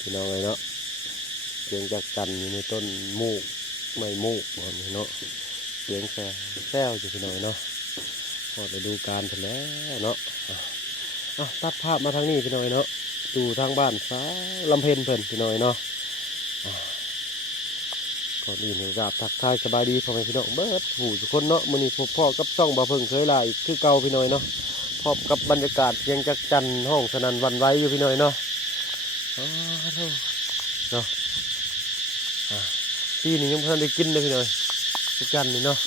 พี่น้องเลยเนาะเสียงจากจันอยู่ในต้นมูกไม่มูกเนาะเสียงแซวอยู่พี่น้องเนาะพอจะดูการเสร็จแล้วเนาะตัดภาพมาทางนี้พี่น้องเนาะดูทางบ้านฟ้าลำเพลินเพิ่นพี่น้องเนาะก่อนอื่นนะครับทักทายสบายดีพ่อแม่พี่น้องเบิดผู้ทุกคนเนาะมื้อนี้พบพ่อกับช่องบ่าวเพิ่งเคยลาอีกคือเก่าพี่น้องเนาะพบกับบรรยากาศเสียงจากจันห้องสนั่นหวั่นไหวอยู่พี่น้องเนาะเนาะปีนี้ยังเพิ่งได้กินเลยพี่น้องจันนี่เนาะ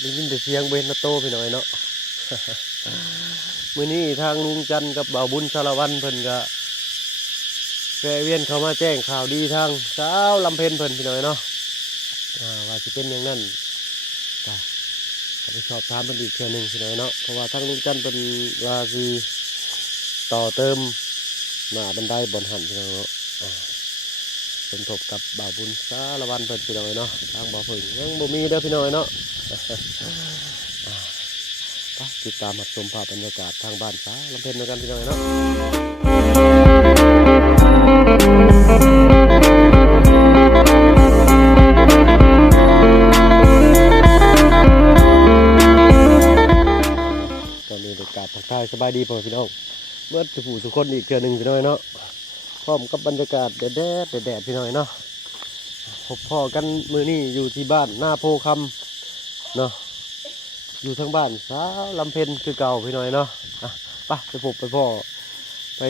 ได้ยินแต่เสียงเบนนาโตพี่น้องเนาะ มื้อนี้ทางลุงจันกับบ่าวบุญสารวัตรเพิ่นก็แวะเวียนเข้ามาแจ้งข่าวดีทางสาวลำเพ็ญเพิ่นพี่น้องเนาะว่าสิเป็นอย่างนั้นก็ไปสอบถามเพิ่นอีกเทื่อนึงพี่น้องเนาะเพราะว่าทางลุงจันเพิ่นว่าสิต่อเติมหน้าบันไดบนหันพี่น้องเนาะสมทบกับบ่าวบุญสารวัตรเพิ่นพี่น้องเนาะทางบ่าวเพิ่งยังบ่มีเด้อพี่น้องเนาะ ติดตามรับชมภาพบรรยากาศทางบ้านฟ้าลำเพ็ญด้วยกันพี่น้องเนาะตอนนี้บรรยากาศทักทายสบายดีพ่อพี่น้องเมื่อจะผู้สุคนอีกเทื่อนึงพี่น้องเนาะพร้อมกับบรรยากาศแดดพี่น้องเนาะพบพ่อกันมื้อนี้อยู่ที่บ้านหน้าโพคำเนาะอยู่ทั้งบ้านสาวลำเพ็ญคือเก่าพี่น้อยเนาะไปพบไปพ่อไป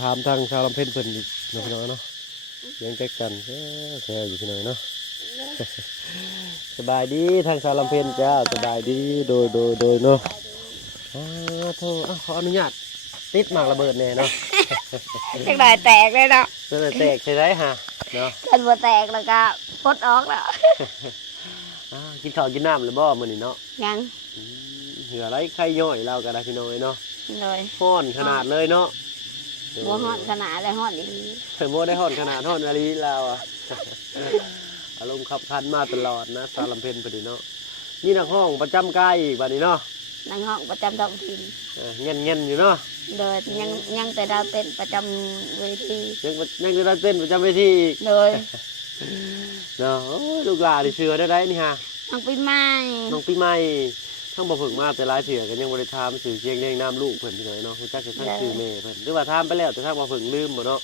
ถามทางชาวลำเพ็ญเพิ่นอีกเนาะพี่น้อยเนาะยังแก๊กกันแซวอยู่พี่น้อยเนาะ สบายดีทางชาวลำเพ็ญจ้าสบายดีโดยเนาะขออนุญาตติดหมากระเบิดแน่เนาะ จังได้แตกเลยเนาะจะแตกใช่ไหมฮะเนาะฉันบ่แตกแล้วก็พดออกแล้ว กินข้าวกินน้ำหรือบ่มื้อนี้เนาะยังเหงื่อไหลไข่ย่อยเราก็ได้พี่น้อยเนาะเลยฮ้อนขนาดเลยเนาะบ่ฮ้อนขนาดเลยฮ้อนอี บ่ได้ฮ้อนขนาดฮ้อนอะไรเราอะ อารมณ์ขับคันมาตลอดนะสาวลำเพ็ญพอดีเนาะนี่นักห้องประจำกายอีกบัดนี้เนาะนักห้องประจำท้องถิ่นเงี้ยอยู่เนาะเลยยังแต่ดาวเต้นประจำเวทียังจะได้เต้นประจำเวทีอีกเลยเนาะลูกหลานที่เชื่อได้นี่ฮะน้องปีใหม่ทั้งบ่ฝึกมาแต่หลายเถื่อกันยังบ่ได้ถามสื่อเชียงเรียงน้ำลูกเพิ่นพี่น้อยเนาะรู้จักแต่ทั้งชื่อแม่เพิ่นหรือว่าถามไปแล้วแต่ทั้งบ่ฝึกลืมบ่เนาะ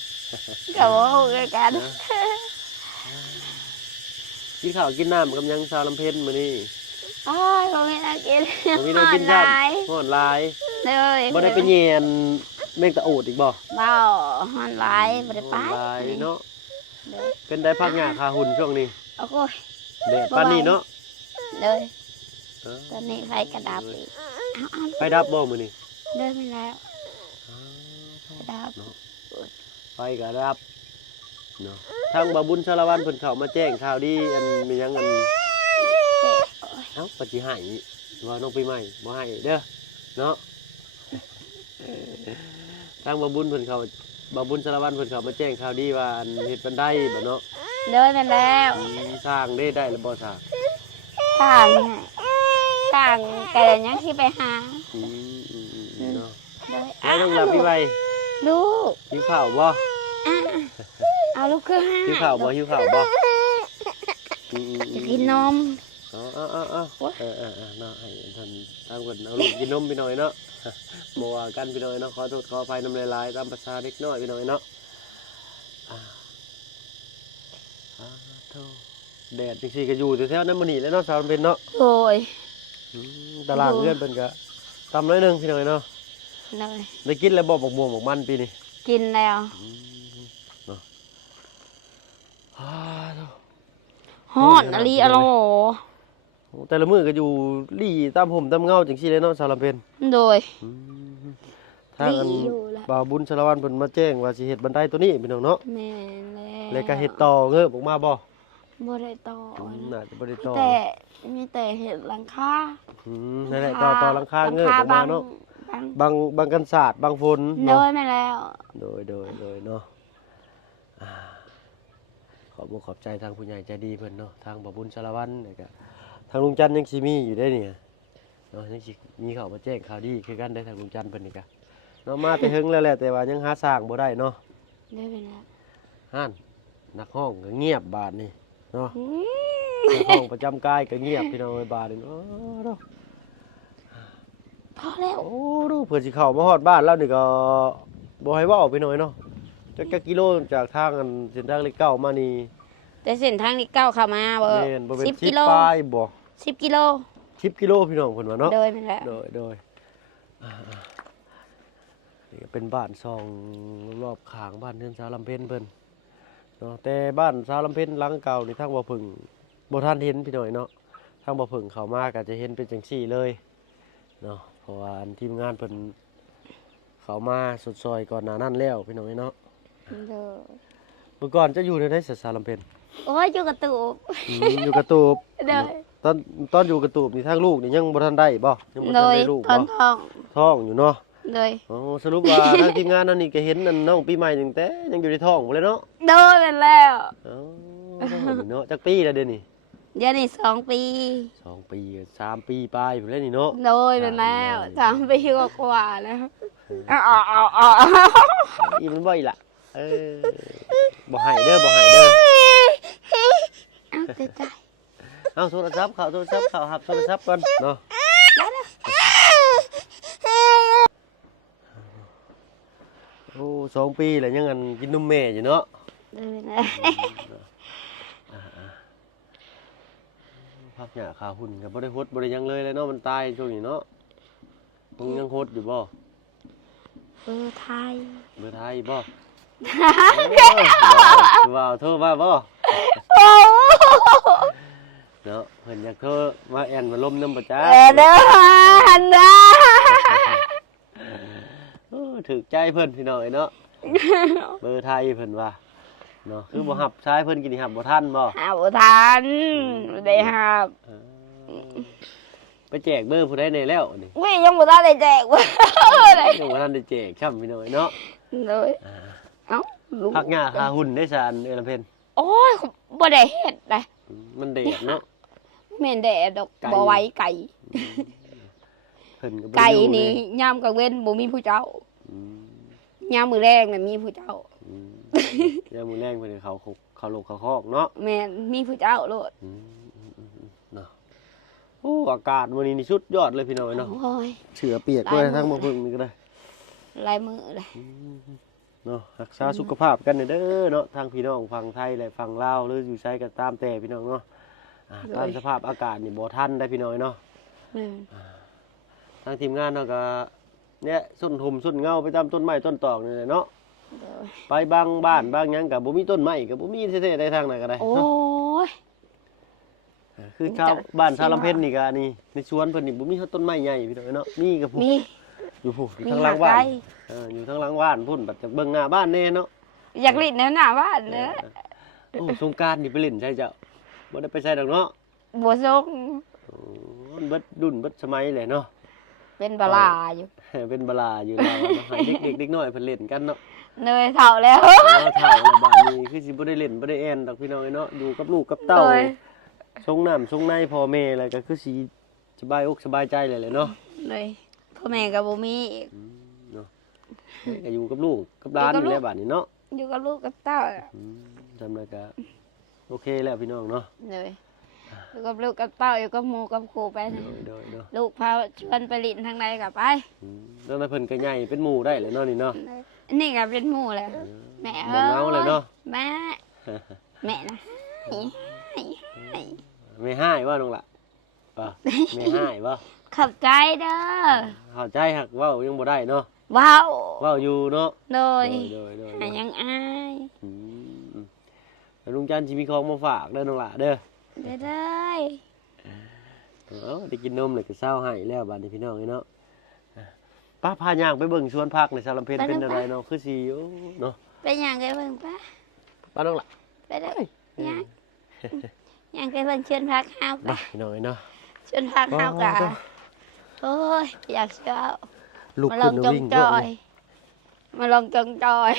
ก็บ่ฮู้คือกันกินข้าวกินน้ำกับยังสาวลำเพ็ญมื้อนี้บ่มีน้ำกินบ่มีน้ำกินจ้ำฮ้อนหลายเลยบ่ได้ไปเยียนแมงตะโอดอีกบ่บ่ฮ้อนหลายบ่ได้ไปหลายเนาะเป็นได้พักหญ้าคาหุ่นช่วงนี้โอ้ยแดดปานนี้เนาะเลยตอนนี้ไฟกระดับอีกไฟดับบ่มื้อนี้เดินไปแล้วดับไฟกระดับเนาะทางบ่าวบุญชาละวันเพิ่นเข้ามาแจ้งข่าวดีอันมีหยังอันปฏิหายว่าน้องปีใหม่บ่ให้เด้อเนาะทางบ่าวบุญเพิ่นเข้าบ่าวบุญชาละวันเพิ่นเข้ามาแจ้งข่าวดีว่าอันเฮ็ดบันไดบ่เนาะเดินไปแล้วสร้างได้หรือบ่สร้างแกยังที่ไปหาเนาะแล้วต้องรับพี่ใบลูกหิวข้าวบ่เอาลูกคือห้าหิวข้าวบ่จะกินนมเนาะให้ท่านทางคนเอาลูกกินนมไปหน่อยเนาะโมว่ากันไปหน่อยเนาะขอโทษขออภัยน้ำลายตามภาษาเล็กน้อยไปหน่อยเนาะแดดจริงๆก็อยู่แถวนั้นมันนี่แล้วเนาะสาวเป็นเนาะโอ้ยตารางเลื่อนเป็นก็ตำน้อยนึงพี่หน่อยเนาะได้กินแล้วบอกม่วงบอกมันปีนี้กินแล้วฮอดอลีอโลแต่ละมือก็อยู่ลี่ตามห่มตามเงาจังซี่เลยเนาะสาวลำเพ็ญโดยทางบ่าวบุญชลวันเพิ่นมาแจ้งว่าสิเฮ็ดบันไดตัวนี้พี่น้องเนาะแม่นแล้วก็เฮ็ดต่อเงือบออกมาบ่ได้ต่อน่าจะบ่ได้ต่อมีแต่เฮ็ดหลังคานั่นแหละต่อหลังคาเงือบออกมาเนาะบางกันศาสตร์บางฝนโดยแม่แล้วโดยเนาะขอบใจทางผู้ใหญ่ใจดีเพิ่นเนาะทางบ่าวบุญชลวันแล้วก็ทางลุงจันทร์ยังสิมีอยู่ได้นี่เนาะยังสิมีเข้ามาแจ้งข่าวดีคือกันได้ทางลุงจันทร์เพิ่นนี่ก็ เนาะมาแต่หึงแล้วแหละแต่ว่ายังหาสร้างบ่ได้เนาะ ได้เป็นแล้ว ฮั่นนักห้องก็เงียบบาดนี่เนาะ อืม นักห้องประจำกายก็เงียบพี่น้องเอ้ยบาดนี่โอ้เนาะ พอแล้ว โอ้ดูเผื่อสิเข้ามาฮอดบ้านแล้วนี่ก็บ่ให้เว้าไปหน่อยเนาะจักกิโลจากทางอันเส้นทางเลขเก้ามานี่ แต่เส้นทางนี้ก้าวเข้ามาบ่ แม่นบ่เป็น 10 กิโล 10ปลายบ่ 10 กิโล 10กิโลพี่น้องเพิ่นว่าเนาะ โดยเป็นแล้ว โดยอ่านี่ก็เป็นบ้านซองรอบข้างบ้านเรือนสาวลำเพ็ญเพิ่นเนาะแต่บ้านสาวลำเพ็ญหลังเก่านี่ทางบ่พึ่งบ่ทันเห็นพี่น้อยเนาะทางบ่พึ่งเข้ามาก็จะเห็นเป็นจังซี่เลยเนาะเพราะว่าอันทีมงานเพิ่นเข้ามาสดซอยก่อนหน้านั้นแล้วพี่น้อยเนาะ โดย เมื่อก่อนจะอยู่ในสาวลำเพ็ญ โอ้ยอยู่กับตู่ อยู่กระตูบ โดย ตอนอยู่กระตูบนี่ทางลูกนี่ยังบ่ทันได้บ่ยังบ่ โด ทัน ย ได้ลูก ทอ บ่ นทอง ท้องอยู่เนาะ โดย อ๋อสรุปว่า ทางทีมงานนั่นนี่ก็เห็นนั่นน้องปีใหม่ตั้งแต่ยังอยู่ในท้องบ่เลยเนาะ โดยเป็นแล้ว อ๋อเนาะจักปีแล้วเดี๋ยวนี้ เดี๋ยวนี้2 ปี 2 ปี3 ปีปลายพุ่นแล้วนี่เนาะ โดยเป็นแล้ว3 ปีกว่าๆแล้วอ๋อ อีมันบ่อีหล่ะเออบ่ให้เด้อบ่ให้เด้อ เอาแต่ใจ เอาโทรศัพท์เข้าโทรศัพท์เข้าหับโทรศัพท์ก่อนเนาะโอ้2 ปีแล้วยังอันกินนมแม่อยู่เนาะ โดยเป็นแล้ว พักหญ้าขาหุ่นก็บ่ได้ฮดบ่ได้หยังเลยเนาะมันตายช่วงนี้เนาะมึงยังฮดอยู่บ่ ไทย เบอร์ไทยบ่ว้าวโทรมาบ่เนาะเพิ่นอยากโทรมาแอนมาล้มน้ำประจ้า เด้อฮันดา ถูกใจเพิ่นพี่น้องเนาะเบอร์ไทยเพิ่นว่าเนาะคือบ่ฮับใช้เพิ่นกินนี่ฮับบ่ทันบ่ หาบ่ทันได้หา ไปแจกเบอร์ผู้ใดในแล้วนี่ อุ้ยยังบ่ทันได้แจกเว้ย ยังบ่ทันได้แจกช่ำพี่น้องเนาะ เลยเอ้าลูก พักหญ้าขาหุ่นได้ซานเอลำเพิ่น โอ้ยบ่ได้เฮ็ดเลย มันเดดเนาะ แม่นแดดดอก ไก่ บ่ไหวไก่ เพิ่นก็บ่ ไก่ อยู่ นี่ เลย ยามกลางเว้นบ่มีผู้เจ้า อืม ยามมื้อแรงน่ะมีผู้เจ้า อืมยามมื้อแรงเพิ่นก็เขาลกเขาคอกเนาะ แม่นมีผู้เจ้าโลด เนาะโอ้อากาศวันนี้นี่สุดยอดเลยพี่น้อยเนาะ โอ้ย เสือเปียกด้วย หลายมื้อ ทั้งมะพึ่งนี่ก็ได้ ลายมือเลย เนาะรักษาสุขภาพกันเด้อเนาะทางพี่น้องฝั่งไทยและฝั่งลาวหรืออยู่ไสก็ตามแต่พี่น้องเนาะตามสภาพอากาศนี่บ่ทันได้พี่น้อยเนาะ แม่น ทางทีมงานเนาะก็เนี่ยส้นทุมส้นเงาไปตามต้นไม้ต้นตอกนี่แหละเนาะ โดย ไปบางบ้านบางหยังก็บ่มีต้นไม้ก็บ่มีแท้ๆได้ทางไหนก็ได้ โอ้ เนาะ ย คือชาวบ้านชาวลำเพ็ญนี่ก็อันนี้ในสวนเพิ่นนี่บ่มีต้นไม้ใหญ่พี่น้อยเนาะมีก็ผู้ มี อยู่ผู้อยู่ มี ทางห หา ลังบ้า ไก่ นอยู่ทางหลังบ้านพุ่นบัดจากเบิ่งหน้าบ้านแน่เนาะ อยากลิ้นแนวหน้าบ้านเด้อ โอ้สงกรานต์นี่ไปเล่นใช่เจ้าบ่ได้ไปใส่ดอกเนาะ บ่ซก โอ้มันเบิดรุ่นเบิดสมัยเลยเนาะ เป็นบลาอยู่ เป็นบลาอยู่แล้วเนาะให้เด็กๆเด็กน้อยเพิ่นเล่นกันเนาะ เนยเฒ่าแล้ว เอาเฒ่าแล้วบ้านนี้คือสิบ่ได้เล่นบ่ได้แอนดอกพี่น้องเนาะอยู่กับลูกกับเต้า เลย ชงน้ำชงในพ่อแม่อะไรก็คือสิสบายอกสบายใจเลยแหละเนาะ เลยพ่อแม่ก็บ่มีอีก เนาะก็อยู่กับลูกกับหลานนี่แหละบ้านนี้เนาะ อยู่กับลูกกับเต้า จำได้ก็โอเคแล้วพี่น้องเนาะ เลยอยู่กับลูกกับเต้าอยู่กับหมู่กับครูไปนะ โดยลูกพาชวนไปลิ้นทางใดก็ไป แล้วนายเพิ่นก็ใหญ่เป็นหมู่ได้เลยเนาะนี่เนาะ นี่ก็เป็นหมู่แหละแม่ บ่เหงาเลยเนาะ แม่แม่นะให้ ไม่ให้ว่าน้องล่ะป่ะไม่ให้บ่ ขอบใจเด้อ เข้าใจหักเว้ายังบ่ได้เนาะ ว้าว เว้าอยู่เนาะ โดย โดย หายังอาย แล้วลุงจันทร์สิมีของมาฝากเด้อน้องล่ะเด้อ ได้ได้ ได้กินนมเลยก็เศร้าให้แล้วบัดนี้พี่น้องเนาะป้าพาย่างไปเบิ่งสวนผักในสารเพนเป็นอะไรเนาะคือสิโอ้เนาะ ไปย่างไปเบิ่งปะ ป้าน้องล่ะ ไปเด้อย่าง ย่างไปเบิ่งเชิญพักเฮาไป มาพี่น้องเนาะ เชิญพักเฮากะโอ้ยอยากเช้า ลุก มาล ขึ้ อน ง แล้ว จง วิ่ง จ เนาะ อยมาลองจงจอย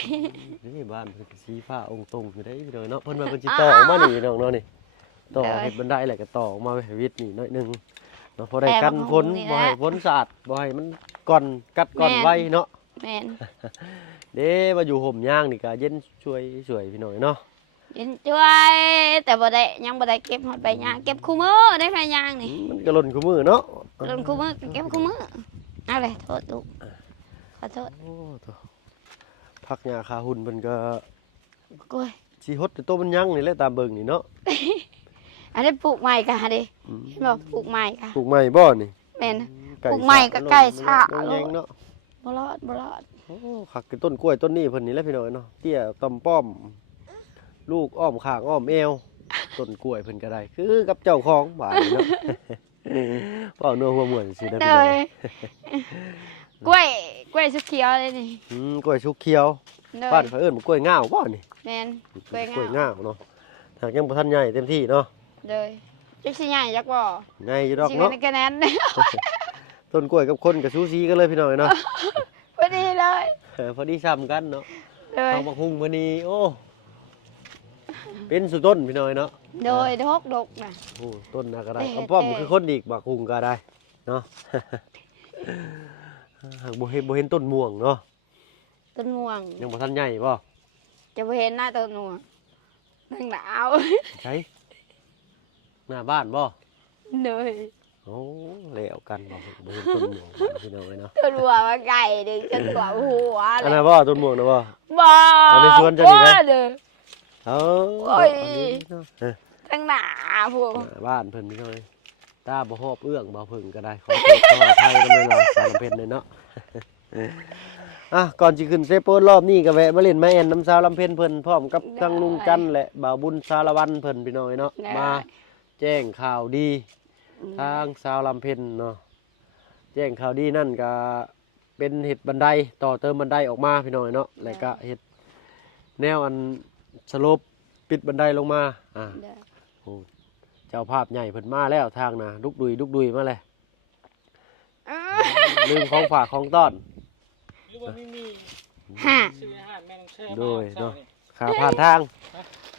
นี่บ้านเพิ่นก็สีฟ้าองค์ตรงอยู่ได้พี่น้องเนาะเพิ่นว่าเพิ่นสิต่อออกมานี่พี่น้องเนาะนี่ต่อเฮ็ดบันไดแหละก็ต่อออกมาให้วิทย์นี่น้อยหนึงเนาะพอได้กันฝนบ่ให้ฝนสาดบ่ให้มันก่อนกัดก่อนไว้เนาะ แ แม่น เด้มาอยู่ห่มย่างนี่ก็เย็นช่วยสวยพี่น้อยเนาะ ยินช่วยแต่บ่ได้ยังบ่ได้เก็บหอดใบยางเก็บคู่มือได้ใบยางนี่ มันก็หล่นคู่มือเนาะ ลงคู่มือเก็บคู่มือเอาเลยโทษลูกขอโทษ โอ้โถพักหญ้าคาหุ่นเพิ่นก็ กล้วย สิฮดแต่โตมันยังนี่แหละตามเบิ่งนี่เนาะ อันนี้ปลูกใหม่กะดิ อืม เห็นบ่ปลูกใหม่กะ ปลูกใหม่บ่นี่ แม่น ไก่ ปลูกใหม่ก็ไก่ชะ น้องแยงเนาะ บ่รอดบ่รอด โอ้คักคือต้นกล้วยต้นนี้เพิ่นนี่แหละพี่น้อยเนาะเตี้ยตำป้อม ลูกอ้อมข้างอ้อมเอวต้นกล้วยเพิ่นก็ได้คือกับเจ้าของบ้านนี่เนาะ เว้านัวหัวม่วนสินะ เด้ พี่น้อย กล้วยกล้วยสุกเขียวเลยนี่ กล้วยชุกเขียว เด้อ บ้านเขาเอิ้นว่ากล้วยง่าวบ่นี่ แม่นกล้วย กล้วย งาม ง่าวเนาะหากยังบ่ทันใหญ่เต็มที่เนาะ เด้อจักสิใหญ่จักบ่ ใหญ่อยู่ดอก สิ เนาะ เป็นคะแนน ต้นกล้วยกับคนก็สูสีกันเลยพี่น้อยเนาะ พอดีเลย พอดีซ้ำกันเนาะ เลย เอามาคุ้งมื้อนี้โอ้เป็นสุดต้นพี่น้อยเนาะ โดยทกดกน่ะ โอ้ต้นน่ะก็ได้ แต่ คำป้อมคือคนอีกบักคุ้งก็ได้เนาะ หากบ่เห็นต้นม่วงเนาะ ต้นม่วง ยังบ่ทันใหญ่บ่ จะบ่เห็นหน้าต้นม่วงนั่งหนาว ใช่หน้าบ้านบ่ เลย โอ้แล้วกันบ่เห็นต้นม่วงพี่น้อยเนาะ ต้นหัวมาไก่ดึงจนหัวหัว อัน เล นั้ ย นบ่ต้นม่วงนะบ่ บ่ เอาในสวนจะดีนะ เด้อ เอ้า โอ้ย อันนี้เนาะ ทั้งหนาพวก หน้าบ้านเพิ่นพี่น้อยตาบ่ฮอบเอื้องบ่เพิ่งก็ได้ขอโทษขออภัยนำเลยเนาะสารเพ็ญเลยเนาะ อ่ะก่อนสิขึ้นเซโปนรอบนี้ก็แวะมาเล่นมาแอนน้ำสาวลำเพ็ญเพิ่นพร้อมกับทั้งลุงจันทร์และบ่าวบุญสารวันเพิ่นพี่น้อยเนาะมาแจ้งข่าวดีทางสาวลำเพ็ญเนาะแจ้งข่าวดีนั่นก็เป็นเฮ็ดบันไดต่อเติมบันไดออกมาพี่น้อยเนาะแล้วก็เฮ็ดแนวอันสโลปปิดบันไดลงมาเด้อ โอ้เจ้าภาพใหญ่เพิ่นมาแล้วทางน่ะดุกดุยมาเลยลืมของฝากของต้อน หรือว่าไม่มี ฮะ ซื้ออาหารแม่งแช่ โดย เนาะ เนาะขาผ่านทาง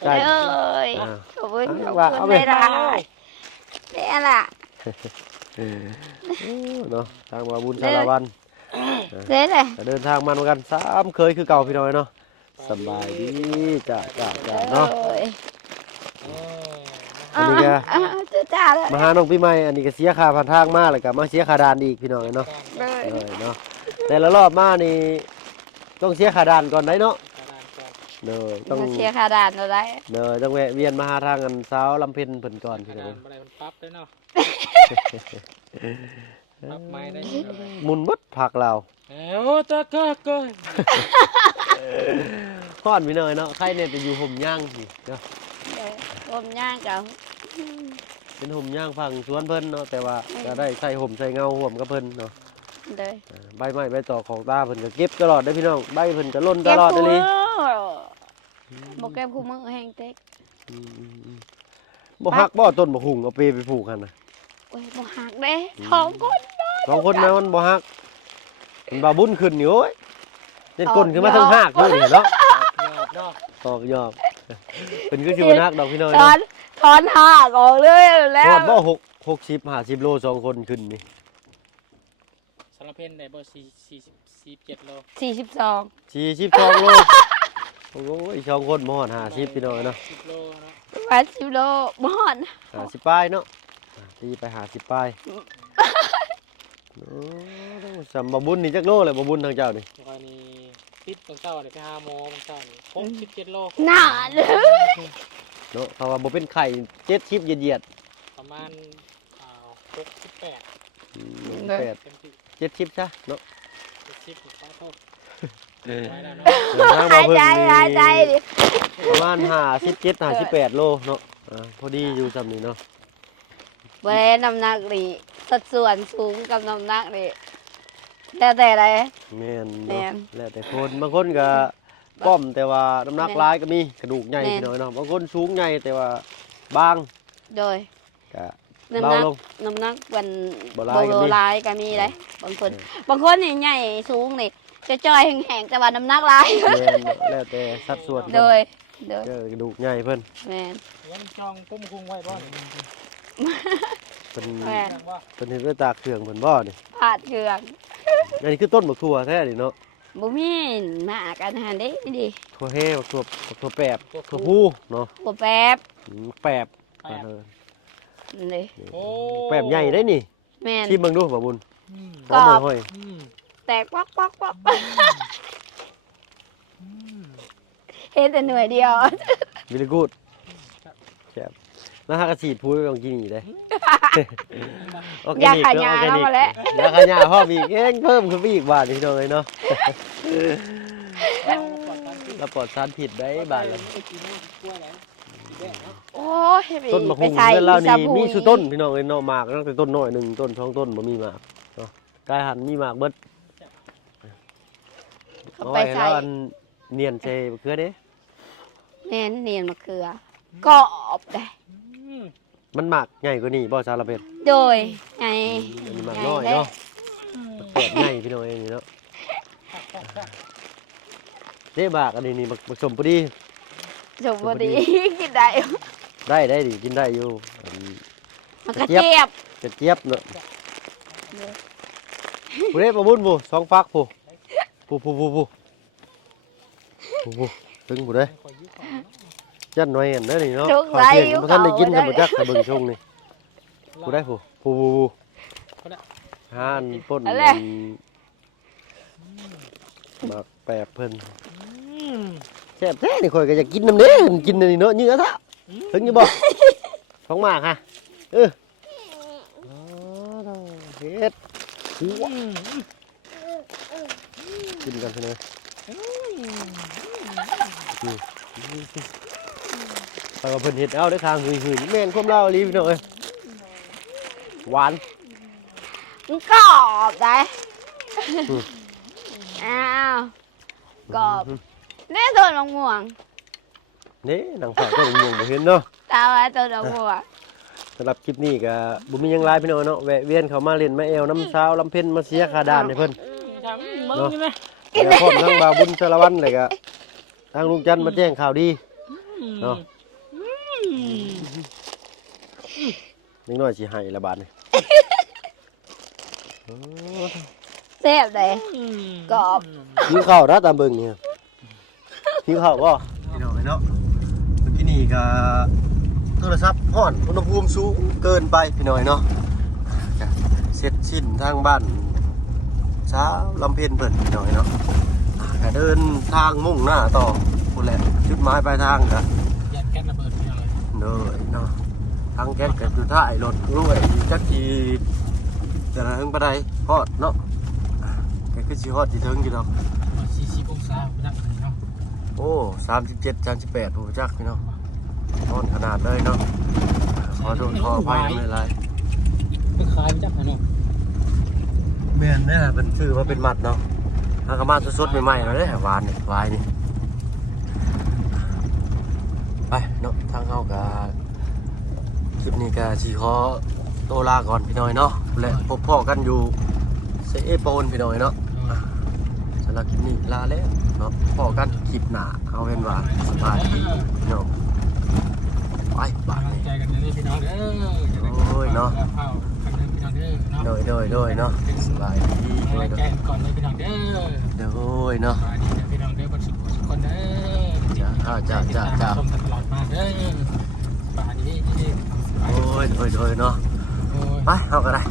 เด้ จ่าย อ อ่า ขอบคุณขอบ ว่า คุ เอา ณ ไป ไม่ได้เนี่ยล่ะ เนาะทางบ่าวบุญสารวัน เด้เลย ก็เดินทางมาเหมือนกัน3เคยคือเก่าพี่น้อยเนาะสบายดีจ้ะเนาะ เออ อันนี้ก็ จ้าเลย มาหาน้องปีใหม่อันนี้ก็เสียค่าผ่านทางมาแล้วก็มาเสียค่าด่านอีกพี่น้อยเนาะ เลย เนาะแต่ละรอบมานี่ต้องเสียค่าด่านก่อนได้เนาะ กระดานก่อน เด้อต้อง มาเชียร์คาดานเราได้ ต้องแวะเวียนมาหาทางกันสาวลำเพ็ญเพิ่นก่อน ก พี่ ระ น้อ ดาย นอะไรมันปั๊บได้เนาะปั๊บไม้ได้ หมุนบดผักเรา เอ้าตะก็ก็ ฮ้อนพี่น้อยเนาะใครเนี่ยจะอยู่ห่มย่างสิเนาะ ผมย่างกับ เป็นห่มย่างฝั่งสวนเพิ่นเนาะแต่ว่าจะได้ใส่ห่มใส่เงาห่วมกับเพิ่นเนาะ เลย ใบไม้ใบตอกของตาเพิ่นก็เก็บตลอดได้อพี่น้องใบเพิ่นก็ล้นต เก็บ ลอด คู่ เล มื ย อบอกเก็บคู่มือแห้งเต็ก บ่ฮักบ่ต้นบ่หุงเอาไปปลูกหั่นน่ะ โอ้ยบ่หักเด้ท้องคน สองคนนะมันบ่ฮักมันบ่าบุญขึ้นนี่โอ้ยเล่นก้นขึ้นมาทั้งหักด้วยเนาะ เนาะ ตอกยอบเพิ่นคือสิบ่ฮักดอกพี่น้อย ถอ เนาะ นถอนหักออกเลยแล้ ฮอ ว ดบ่60 50โลสองคนขึ้นนี่ สารเพนได้บ่47โล 42 42โลโอ้ยสองคนบ่ฮอด50พี่น้อยเนาะ 10โลเนาะ 80 โลบ่ฮอด 50ปลายเนาะตีไป50ปลายโอ้สำบ่บุญนี่จักโลเลยบ่บุญทางเจ้านี่ แล้วก็นี่ติดตรงเจ้านี่ไปหาหมอบางเจ้านี่67โล หน้าเลย เนาะเพราะว่าบ่เป็นไข่70เหยียด ประมาณ68 ๆ8 เต็มที่ 70ซะเนาะ 70ขอโทษ เออ ไว้แล้วเนาะ ทาง หา บ่ ย เพิ่ง ใจหายใจ นี่ ดิ ประมาณ57 58โลเนาะพอดีอยู่ซำนี้เนาะ บ่ได้น้ำหนักนี่สัดส่วนสูงกับน้ำหนักนี่แล้วแต่อะไร แม่น แม่ เนาะ น แล้วแต่คนบางคนก็ป้อมแต่ว่าน้ำหนักหลายก็มีกระดูกใหญ่ แม่น พี่น้อยเนาะบางคนสูงใหญ่แต่ว่าบาง โดย ก็ น้ำ เบา หนัก ลง น้ำหนักวัน บ่หลายก็มี หลายก็มีเลยบางคน เออ บางคนนี่ใหญ่สูงนี่จะจ้อยแห้งๆแต่ว่าน้ำหนักหลาย แม่นเนาะแล้วแต่สัดส่วน โดยโดย เจอกระดูกใหญ่เพิ่น แม่น ยังจองปุ้มคุงไว้บ่นี่ เพิ่น แม่น ยังว่า เพิ่นเฮ็ดด้วยตากเครื่องเพิ่นบ่นี่ ผาดเครื่อง อันนี้คือต้นบักถั่วแท้นี่เนาะ บ่มีมากันหันเด้ดิ ถั่วเฮถั่วแปบถั่วพูเนาะ บ่แป๊บ แปบ แปบ นี่ โอ้ แปบใหญ่ได้นี่ แม่น ชิมเบิ่งดูบ่บุญ อืม กรอบ ห้อย อืม แตกป๊อกป๊อกป๊อก อืม เฮ็ดแต่หน่วยเดียว วิลกูดแซ่บแล้วหากระฉีดพูดไปลองกินอีกได้ออร์แก อยาก นิก ขาย เนาะ ยา ออร์แก แล้ว นิก มาแล้ว ยาขายยาพ่อมีเองเพิ่มขึ้นไปอีกบาทนี่น้องเนาะแล้วปลอดสารผิดได้บาทละ โอ้ย ต้นมะ ไป ฮุง ใส่ เพื่อนเรานี่ สบู่ มีสุต้นพี่น้องเอ้ยเนาะหมากตั้งแต่ต้นน้อยหนึ่งต้นสองต้นบ่มีหมากเนาะกายหันมีหมากเบิด เขา เอา ไป ไว้ ใส่ แล้วอันเนียนเจมะเขือเด้ เน้นเนียนมะเขือกรอบได้ อืม มันหมากใหญ่กว่านี้บ่ซาลาเปน โดยไง อันนี้หมากน้อยเนาะแปดใหญ่พี่น้องเองนี่เนาะเด้หมากอันนี้นี่ผสมพอดี สมบูรณ์ดี กินได้ ได้ดิกินได้อยู่อัน มันกระเจี๊ยบ กระเจี๊ยบเนาะผู้เด้บ่บุญผู้สองฟักผู้ถึงผู้เด้ ขอยืมของ จัดหน่อยอันนั้นนี่เนาะ ทุก ข้าว ไร เที่ยง อยู่ บ่ทันได้กิน เขา กันบ่จักแต่เบิ่งชงนี่ผู้ได้ผู้ห่านป่นหมากแปบเพิ่น อืม แซ่บแท้นี่ข่อยก็อยากกินน้ำเด้กินอันนี่เนาะเนื้อซะถึงอยู่บ่ของหมากฮะอ๋อเฮ็ด อืม กินกันซั่นเลยแต่ว่าเพิ่นเฮ็ดเอาได้ทางหืนๆแม่นความเล่าอีหลีพี่น้องเอ้ยหวาน มันกรอบได้อ้าวกรอบแน่ต้นมะม่วง นี่นางฟ้าก็ยังบ่เห็นเนาะ ตาว่าต้นมะม่วง สำหรับคลิปนี้ก็บ่มีหยังหลายพี่น้องเนาะแวะเวียนเข้ามาเล่นมาแอวน้ำสาวลำเพ็ญมาเสียค่าด่านให้เพิ่น ทำมึงใช่ไหม แล้วพร้อมทั้งบ่าวบุญสารวัตรเลยก็ทางลุงจันทร์มาแจ้งข่าวดีเนาะนิดหน่อยสิให้ละบาดนี่ แซ่บเลยกรอบ หิวข้าวนะตามเบิ่งนี่หิวข้าวบ่พี่น้องเนาะเมื่อกี้นี่ก็โทรศัพท์ฮ้อนอุณหภูมิสูงเกินไปพี่น้อยเนาะเสร็จสิ้นทางบ้านสาวลำเพ็ญเพิ่นพี่น้อยเนาะก็เดินทางมุ่งหน้าต่อพุ่นแหละจุดหมายปลายทางก็ ยันแก๊สระเบิดไปเลย เด้อเนาะทางแก๊สก็คือท้ายรถรวยจักสิจะถึงปานใดฮอดเนาะก็คือสิฮอดสิถึงอยู่ดอก 40 องศาไปนั่งกันเนาะ โอ้37 38ผู้จักพี่น้องร้อนขนาดเลยเนาะขอโทษขออภัยไม่เป็นไร ไปขายไปจักเนาะ แม่นแน่เป็นชื่อว่าเป็นหมัดเนาะทางกระมาสดๆใหม่ๆเลยหวานนี่วายนี่ไปเนาะทางเฮาก็คลิปนี้ก็สิขอตัวลาก่อนพี่น้อยเนาะและพบพ่อกันอยู่เซเอโปนพี่น้อยเนาะสำหรับคลิปนี้ลาแล้วเนาะพ่อกันคลิปหน้าเอาเป็นว่าสบายดีเนาะไปบาย ใจกันเลยพี่น้องเด้อ โอ้ยเนาะ ข้าวกันเลยพี่น้องเด้อเนาะ โดยเนาะสบายดี ใจกันก่อนเลยพี่น้องเด้อ โดยเนาะ สวัสดีพี่น้องเด้อบรรสุขทุกคนเด้อ จ้า ชมตลอดมาเด้อสวัสดี โดยเนาะ โอ้ย ไปเอากันได้